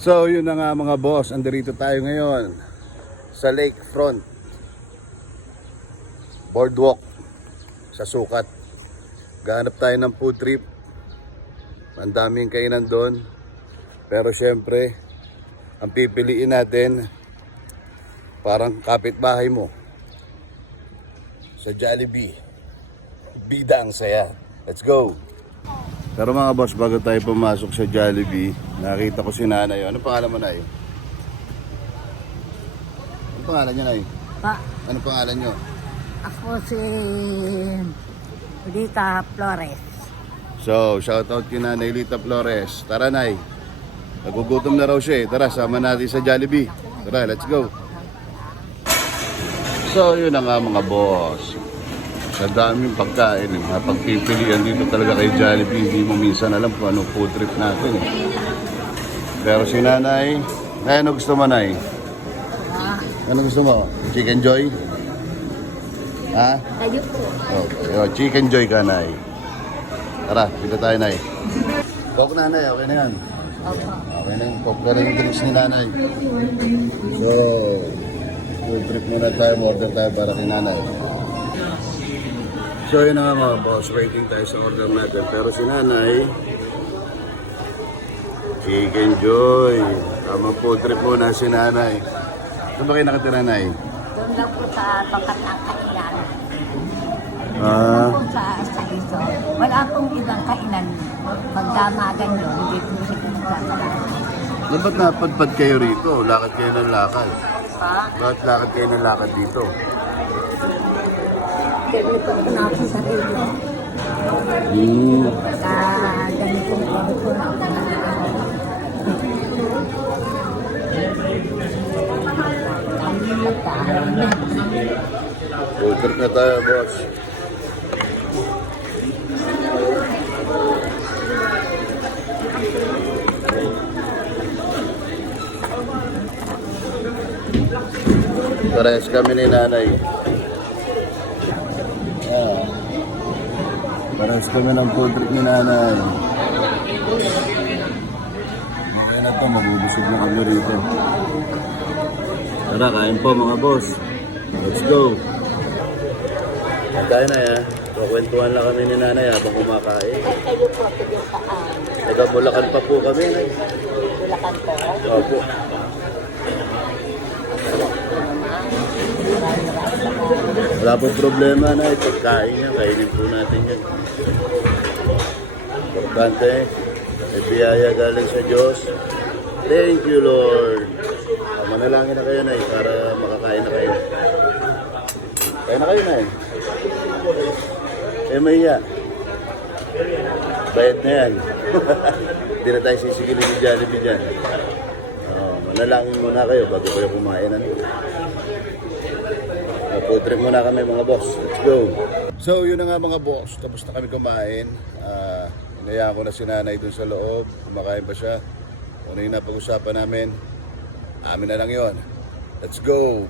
So yun na nga mga boss, andito tayo ngayon sa lakefront boardwalk sa Sukat. Gahanap tayo ng food trip. Ang daming kainan doon. Pero syempre, ang pipiliin natin parang kapitbahay mo sa Jollibee. Bida ang saya. Let's go! Pero mga boss, bago tayo pumasok sa Jollibee, nakita ko si Nanay. Ano pangalan mo, Nay? Ano pangalan niyo, Nay? Pa, Ano pangalan niyo? ako si Rita Flores. So, shoutout kay Nanay Lita Flores. Tara, Nay. Nagugutom na raw siya eh. Tara, sama natin sa Jollibee. Tara, let's go. So, yun na nga mga boss. Sa daming pagkain, mga pagpipilian dito talaga kay Jollibee. Hindi mo minsan alam kung anong food trip natin eh. Pero si Nanay, ano gusto mo, Nay? Ano gusto mo? Chicken Joy? Ha? Kayo po. Okay, oh, Chicken Joy ka, Nay. Tara, dito tayo, Nay. Coke, Nanay, okay na yan. Okay na yung Coke na rin yung drinks ni Nanay. So, food trip muna tayo, order tayo para kay Nanay. So yun na nga mga boss, waiting tayo sa order natin. Pero si Nanay, Chicken Joy. Tama po, trip muna si Nanay. Saan ba kayo nakatira, Nay? Doon lang po sa pangkat ng kainan. Ah, Doon po sa iso. Wala pong ibang kainan. Pagdamagan yun, hindi po siya nagkakaroon. ba't napadpad kayo rito? Lakad kayo ng lakad. Pa, Bakit lakad kayo ng lakad dito? ganito po na po sa rito. Ganito po na po na. Food trip na tayo, boss. Parehas kami ni Nanay. Yeah. Parehas kami ng food trip ni Nanay. Hindi na ito, mabubusog na kami rito. Tara, kain po mga boss. Let's go. At tayo na ya. Kukwentuhan lang kami ni Nanay habang kumakain. Kayo po, kayo kaan. Taga Bulacan pa po kami. Bulacan po. Opo. Wala po problema na pagkain niya. Kainin po natin yan. Importante. May biyaya galing sa Diyos. Thank you, Lord. Manalangin na kayo, Nay, para makakain na kayo. Kain na kayo, Nay. Mahiya. Bayad na yan. Hindi na tayo sisigilin ni Jollibee dyan. Manalangin muna kayo bago kayo kumain. Food trip muna kami mga boss. Let's go. So yun na nga mga boss. Tapos na kami kumain. Inayaan ko na si Nanay dun sa loob. Kumakain pa siya. Kung ano yung napag-usapan namin, amin na lang yon. Let's go.